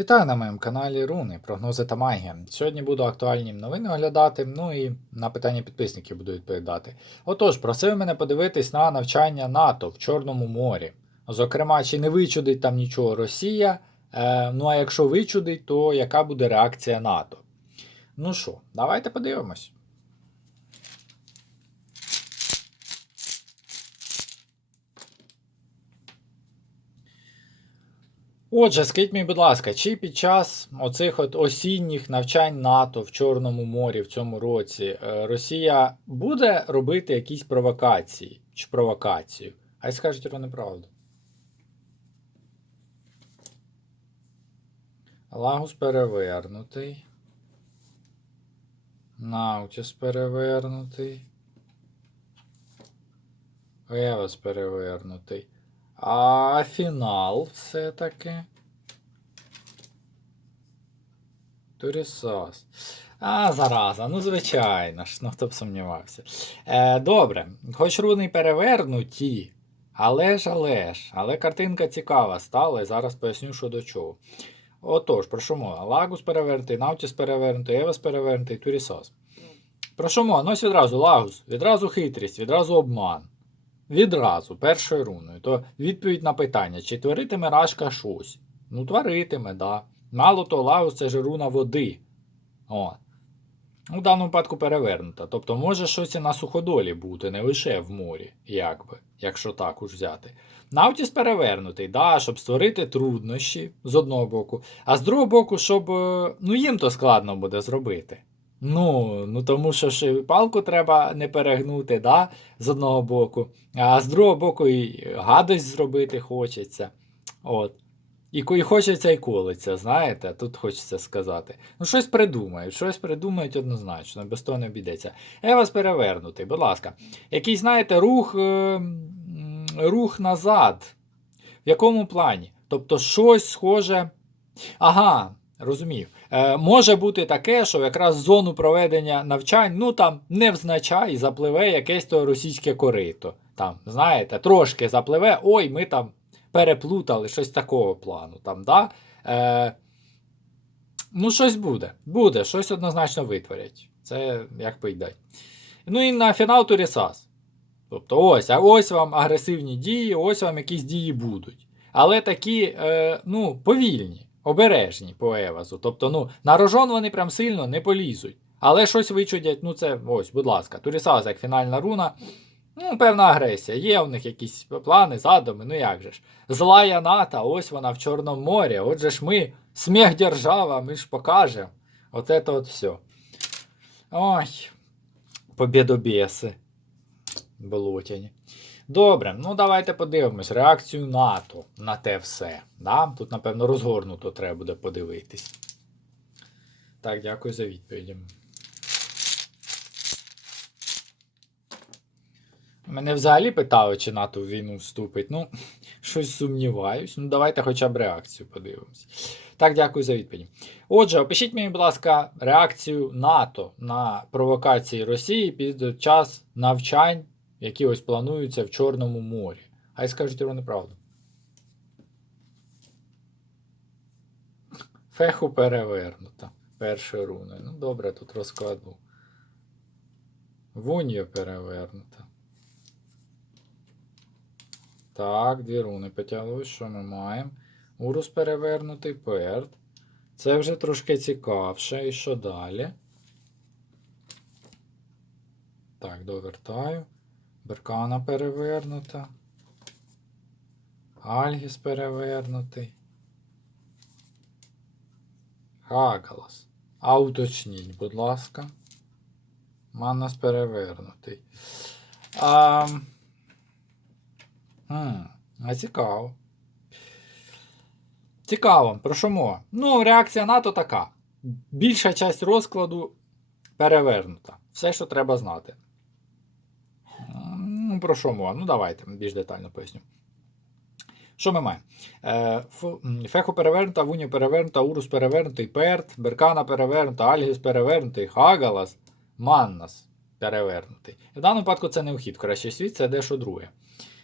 Вітаю на моєму каналі Руни, прогнози та магія. Сьогодні буду актуальні новини оглядати, ну і на питання підписників буду відповідати. Отож, просив мене подивитись на навчання НАТО в Чорному морі. Зокрема, чи не вичудить там нічого Росія? Е, ну а якщо вичудить, то яка буде реакція НАТО? Ну що, давайте подивимось. Отже, скажіть мені, будь ласка, чи під час оцих от осінніх навчань НАТО в Чорному морі в цьому році е, Росія буде робити якісь провокації чи провокацію? Хай скажуть вони правду. Лагус перевернутий. Наутіс перевернутий. Евас перевернутий. А фінал все-таки. Турісос. А, зараза, ну звичайно ж, ну хто б сумнівався. Е, Добре, хоч руни перевернуті, але ж, але ж, але картинка цікава стала, і зараз поясню, що до чого. Отож, про що мова? Лагус перевернутий, Наутіс перевернутий, Евас перевернутий, Турісос. Про що мова? Ну ось відразу Лагус, відразу хитрість, відразу обман. Відразу, першою руною. То відповідь на питання, чи творитиме рашка щось? Ну, творитиме, да. Мало то Лагус це ж руна води. О. Ну, в даному випадку перевернута. Тобто може щось і на суходолі бути, не лише в морі, якби, якщо так уж взяти. Наутіс перевернутий, да, щоб створити труднощі з одного боку, а з другого боку, щоб е, ну, їм то складно буде зробити. Ну, ну тому що ж палку треба не перегнути, да, з одного боку, а з другого боку і гадость зробити хочеться. От. І, і хочеться і колиться, знаєте, тут хочеться сказати. Ну, щось придумають, щось придумають однозначно, без того не обійдеться. Евас перевернутий, будь ласка. Якийсь, знаєте, рух, е, рух назад. В якому плані? Тобто щось схоже. Ага, розумів. Е, може бути таке, що якраз зону проведення навчань, ну там невзначай запливе якесь то російське корито. Там, знаєте, трошки запливе, ой, ми там переплутали щось такого плану. Там, да? е, ну, щось буде. Буде, щось однозначно витворять. Це як пойде. Ну і на фінал Турісас. Тобто, ось, а ось вам агресивні дії, ось вам якісь дії будуть. Але такі, е, ну, повільні, обережні по Евазу. Тобто, ну, на рожон вони прям сильно не полізуть. Але щось вичудять, ну це ось, будь ласка, Турісас як фінальна руна. Ну, певна агресія. Є у них якісь плани, задуми, ну як же ж. Злая НАТО, ось вона в Чорному морі. Отже ж ми, сміх держава, ми ж покажемо. Оце то от все. Ой, побєдобєси. Болотяні. Добре, ну давайте подивимось реакцію НАТО на те все. Да? Тут, напевно, розгорнуто треба буде подивитись. Так, дякую за відповіді. Мене взагалі питали, чи НАТО в війну вступить. Ну, щось сумніваюсь. Ну, давайте хоча б реакцію подивимось. Так, дякую за відповідь. Отже, опишіть мені, будь ласка, реакцію НАТО на провокації Росії під час навчань, які ось плануються в Чорному морі. Хай скажуть вони правду. Феху перевернуто. Першою руною. Ну, добре, тут розкладу. Вуньо перевернуто. Так, дві руни потягли. Що ми маємо? Урус перевернутий, перт. Це вже трошки цікавше. І що далі? Так, довертаю. Беркана перевернута. Альгіс перевернутий. Хагалас. А уточніть, будь ласка. Маннас перевернутий. А, а цікаво. Цікаво, про що мова? Ну, реакція НАТО така. Більша часть розкладу перевернута. Все, що треба знати. Про що мова? Ну, давайте більш детально поясню. Що ми маємо? Е, Ф- м, Феху перевернута, Вуні перевернута, Урус перевернутий, Перт, Беркана перевернута, Альгіс перевернутий, Хагалас, Маннас перевернутий. В даному випадку це не вхід в світ, це дещо друге.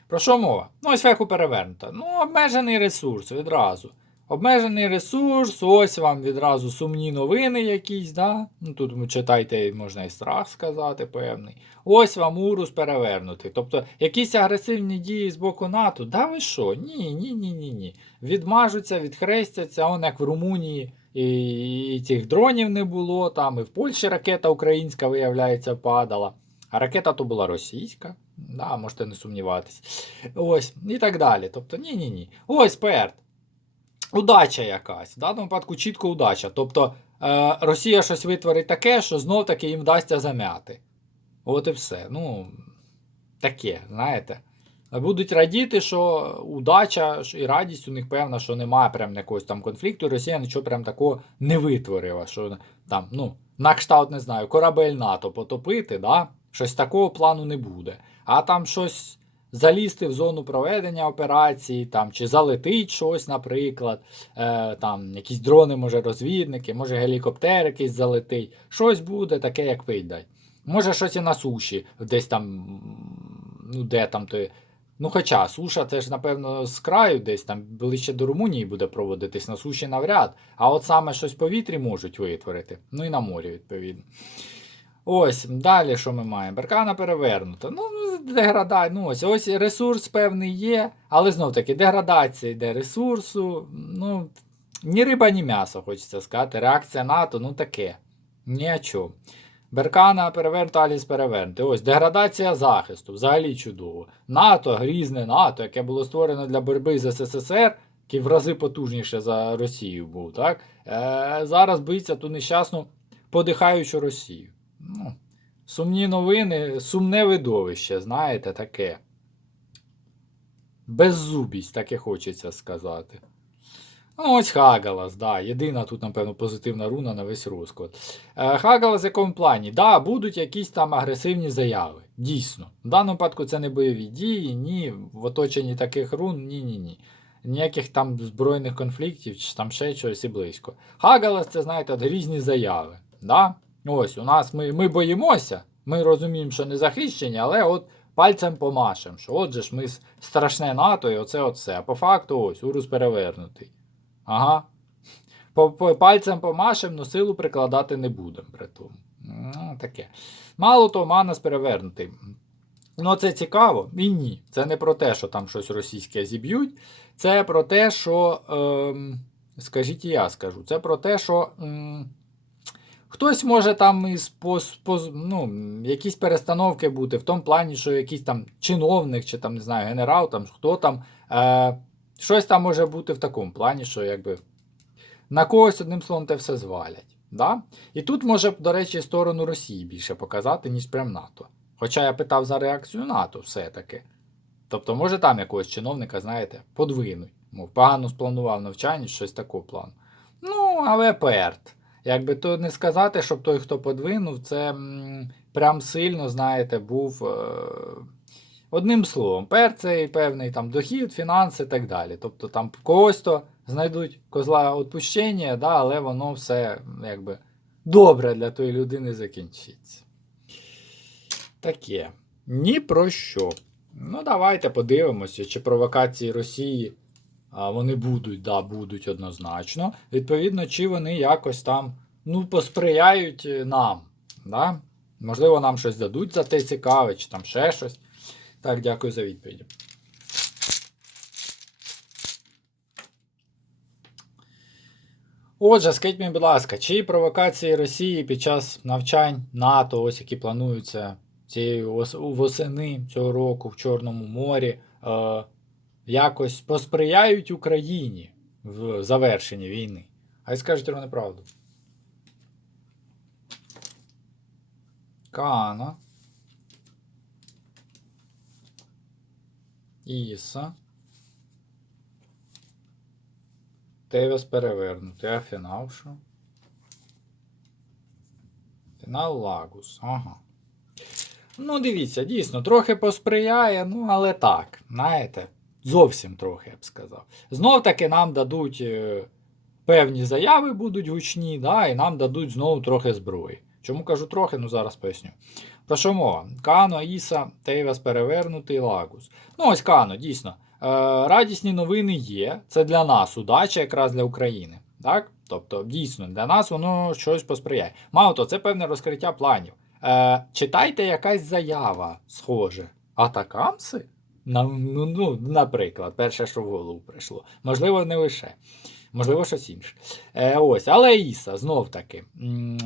Про що мова? Ну, ось феху перевернута. Ну, обмежений ресурс відразу. Обмежений ресурс, ось вам відразу сумні новини якісь, да? Ну, тут читайте, можна і страх сказати, певний. Ось вам урус перевернутий. Тобто якісь агресивні дії з боку НАТО, да ви що? Ні, ні, ні, ні, ні. Відмажуться, відхрестяться, он як в Румунії і, і цих дронів не було, там і в Польщі ракета українська, виявляється, падала. А ракета то була російська. Да, можете не сумніватись. Ось, і так далі. Тобто, ні-ні ні. Ось перт. Удача якась. В даному випадку чітко удача. Тобто е, Росія щось витворить таке, що знов таки їм вдасться зам'яти. От і все. Ну, таке, знаєте. Будуть радіти, що удача і радість у них певна, що немає прям якогось там конфлікту. Росія нічого прям такого не витворила. Що там, ну, на кшталт, не знаю, корабель НАТО потопити, да? щось такого плану не буде. А там щось залізти в зону проведення операції, там, чи залетить щось, наприклад, е, там, якісь дрони, може, розвідники, може гелікоптер якийсь залетить, щось буде таке, як видать. Може, щось і на суші, десь там, ну де там той. Ну, хоча суша, це ж, напевно, з краю десь там ближче до Румунії буде проводитись, на суші навряд. А от саме щось в повітрі можуть витворити. Ну і на морі, відповідно. Ось, далі що ми маємо? Беркана перевернута. Ну, деградація. Ну, ось, ось ресурс певний є, але знов таки деградація йде ресурсу. Ну, ні риба, ні м'ясо, хочеться сказати. Реакція НАТО, ну таке. Ні о чому. Беркана перевернута, Аліс перевернути. Ось деградація захисту. Взагалі чудово. НАТО, грізне НАТО, яке було створено для боротьби з СССР, який в рази потужніше за Росію був. так? Е, Зараз боїться ту нещасну подихаючу Росію. Ну, Сумні новини, сумне видовище, знаєте, таке. Беззубість, таке хочеться сказати. Ну, ось Хагалас, да. Єдина тут, напевно, позитивна руна на весь розклад. Е, Хагалас в якому плані? Да, будуть якісь там агресивні заяви. Дійсно. В даному випадку це не бойові дії, ні, в оточенні таких рун, ні-ні ні. Ніяких там збройних конфліктів, чи там ще щось і близько. Хагалас це, знаєте, різні заяви. Да? Ось, у нас ми, ми боїмося, ми розуміємо, що не захищені, але от пальцем помашемо, що отже ж ми страшне НАТО і оце оце. А по факту ось, урус перевернутий. Ага. По, по пальцем помашем, но силу прикладати не будемо при тому. Ну, таке. Мало того, манас перевернутий. Ну, це цікаво. І ні. Це не про те, що там щось російське зіб'ють. Це про те, що. Ем, скажіть і я скажу. Це про те, що. Ем, Хтось може там із поз, поз, ну, якісь перестановки бути, в тому плані, що якийсь там чиновник чи там, не знаю, генерал, там, хто там. Е, Щось там може бути в такому плані, що якби на когось одним словом те все звалять. Да? І тут може, до речі, сторону Росії більше показати, ніж прям НАТО. Хоча я питав за реакцію НАТО все-таки. Тобто, може там якогось чиновника, знаєте, подвинуть. Мов, погано спланував навчання, щось такого плану. Ну, але перт. Якби то не сказати, щоб той, хто подвинув, це прям сильно, знаєте, був. Е, Одним словом, перцей певний там дохід, фінанси і так далі. Тобто там когось то знайдуть козла відпущення, да, але воно все якби добре для тої людини закінчиться. Таке. Ні про що. Ну, давайте подивимося, чи провокації Росії вони будуть, да, будуть однозначно. Відповідно, чи вони якось там ну, посприяють нам. Да? Можливо, нам щось дадуть за те цікаве, чи там ще щось. Так, дякую за відповідь. Отже, скажіть мені, будь ласка, чи провокації Росії під час навчань НАТО, ось які плануються цієї восени цього року в Чорному морі, е, якось посприяють Україні в завершенні війни? А й скажете вони правду. Кана. Іса. Тевес перевернути. А фінал що? Фінал Лагус. Ага. Ну, дивіться, дійсно, трохи посприяє, ну, але так, знаєте, зовсім трохи, я б сказав. Знов таки нам дадуть е, певні заяви будуть гучні, да, і нам дадуть знову трохи зброї. Чому кажу трохи, ну зараз поясню. Про що мова? Кано, Іса, Тейвас перевернутий, Лагус. Ну, ось Кано, дійсно. радісні новини є. Це для нас удача якраз для України. Так? Тобто, дійсно, для нас воно щось посприяє. Мало того, це певне розкриття планів. Е, читайте якась заява, схоже. Атакамси? Ну, ну, наприклад, перше, що в голову прийшло. Можливо, не лише. Можливо, щось інше. Е, ось, але Іса, знов таки.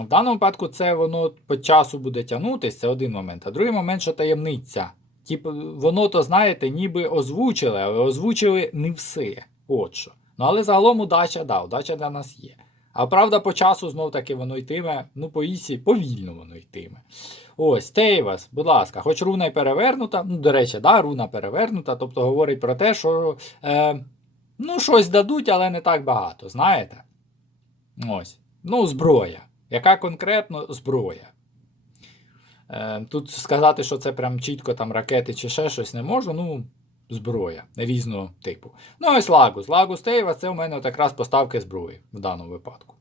В даному випадку це воно по часу буде тягнутися, це один момент. А другий момент, що таємниця. Типу, воно то, знаєте, ніби озвучили, але озвучили не все. От що. Ну, але загалом удача, да, удача для нас є. А правда, по часу знов таки воно йтиме, ну, по Ісі повільно воно йтиме. Ось, Тейвас, будь ласка, хоч руна й перевернута, ну, до речі, да, руна перевернута, тобто говорить про те, що е, ну, щось дадуть, але не так багато, знаєте? Ось. Ну, зброя. Яка конкретно зброя? Е, тут сказати, що це прям чітко там ракети чи ще щось не можу, ну, зброя різного типу. Ну, ось Лагус. Лагус Тейвас це у мене от якраз поставки зброї в даному випадку.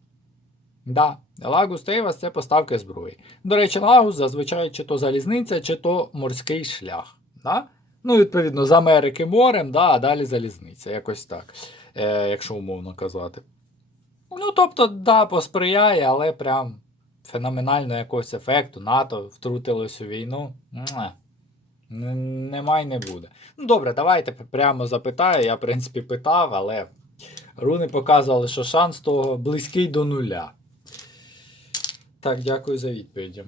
Да, Лагус Тейвас це поставки зброї. До речі, Лагус зазвичай чи то залізниця, чи то морський шлях. Да? Ну, відповідно, з Америки морем, да, а далі залізниця. Якось так, е, якщо умовно казати. Ну, тобто, да, посприяє, але прям феноменально якогось ефекту. НАТО втрутилось у війну. Муа. Нема й не буде. Ну, добре, давайте прямо запитаю. Я, в принципі, питав, але руни показували, що шанс того близький до нуля. Так, дякую за відповідь.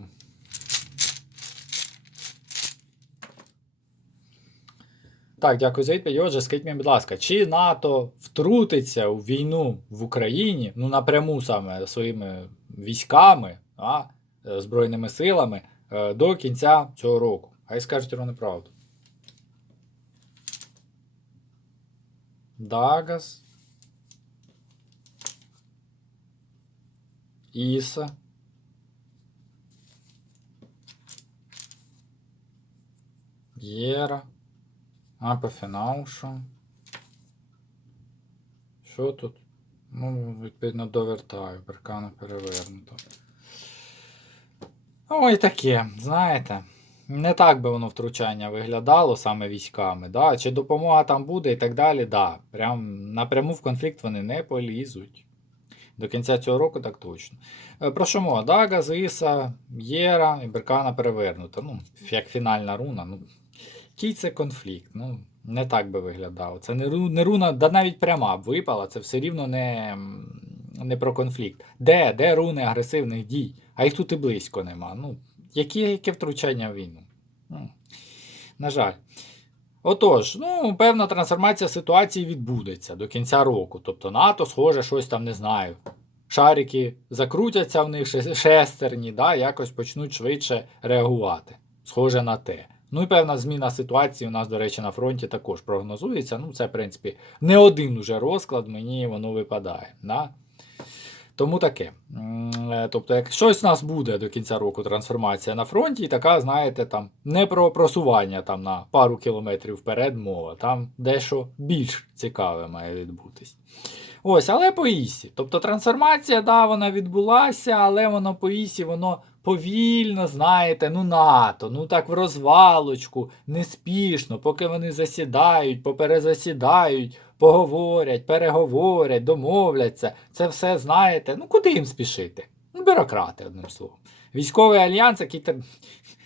Так, дякую за відповідь. Отже, скажіть мені, будь ласка, чи НАТО втрутиться у війну в Україні, ну напряму саме своїми військами, а, е, Збройними силами е, до кінця цього року? Хай скажуть вони правду. Дагас. Іса. Єра. А по що? Тут? Ну, відповідно, довертаю, беркана перевернуто. Ой, таке, знаєте. Не так би воно втручання виглядало саме військами. Да? Чи допомога там буде і так далі, да. Прям напряму в конфлікт вони не полізуть. До кінця цього року так точно. Е, Про що мова? Дага, Зиса, Єра і Беркана перевернута. Ну, як фінальна руна. Ну, який це конфлікт? Ну, не так би виглядало. Це не, не руна, да навіть пряма б випала, це все рівно не, не про конфлікт. Де? Де руни агресивних дій? А їх тут і близько нема. Ну, які, яке втручання в війну? Ну, на жаль. Отож, ну, певна трансформація ситуації відбудеться до кінця року. Тобто НАТО, схоже, щось там не знаю. Шарики закрутяться в них шестерні, да, якось почнуть швидше реагувати. Схоже на те. Ну і певна зміна ситуації у нас, до речі, на фронті також прогнозується. Ну, це, в принципі, не один уже розклад, мені воно випадає. Да? Тому таке. Е, Тобто, як щось у нас буде до кінця року трансформація на фронті, і така, знаєте, там не про просування там на пару кілометрів вперед мова, там дещо більш цікаве має відбутись. Ось, але по ісі. Тобто трансформація, да, вона відбулася, але воно по ісі, воно повільно, знаєте, ну НАТО, ну так в розвалочку, неспішно, поки вони засідають, поперезасідають, поговорять, переговорять, домовляться. Це все знаєте. Ну куди їм спішити? Ну, бюрократи, одним словом. Військовий альянс, який тр-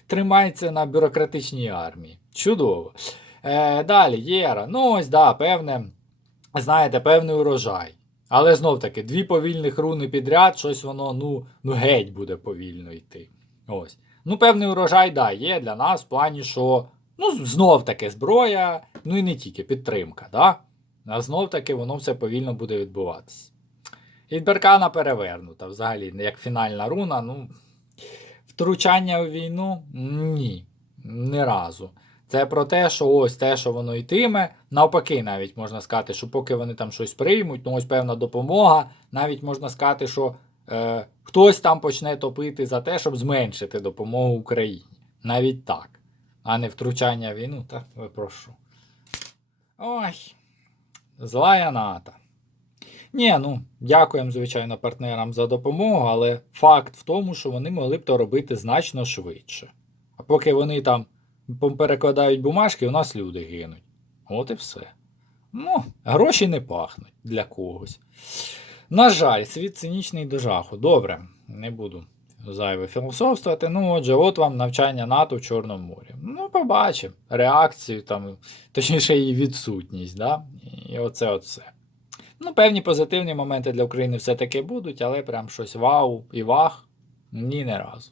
тримається на бюрократичній армії. Чудово. Е, далі, Єра. Ну, ось, да, певне, знаєте, певний урожай. Але знов таки, дві повільних руни підряд, щось воно, ну, ну геть буде повільно йти. Ось. Ну, певний урожай, да, є для нас в плані, що ну, знов таки зброя, ну і не тільки підтримка, да? А знов таки воно все повільно буде відбуватися. І Беркана перевернута взагалі, як фінальна руна, ну. Втручання у війну? Ні. Не разу. Це про те, що ось те, що воно йтиме. Навпаки, навіть можна сказати, що поки вони там щось приймуть, ну ось певна допомога. Навіть можна сказати, що е, хтось там почне топити за те, щоб зменшити допомогу Україні. Навіть так. А не втручання війну, так ви прошу. Ой. Злая ната. Ні, ну, дякуємо, звичайно, партнерам за допомогу, але факт в тому, що вони могли б то робити значно швидше. А поки вони там перекладають бумажки, у нас люди гинуть. От і все. Ну, гроші не пахнуть для когось. На жаль, світ цинічний до жаху. Добре, не буду зайве філософствувати. Ну, отже, от вам навчання НАТО в Чорному морі. Ну, побачимо. Реакцію, там, точніше, її відсутність. Да? І оце оце. Ну, певні позитивні моменти для України все-таки будуть, але прям щось вау і вах. Ні, не разу.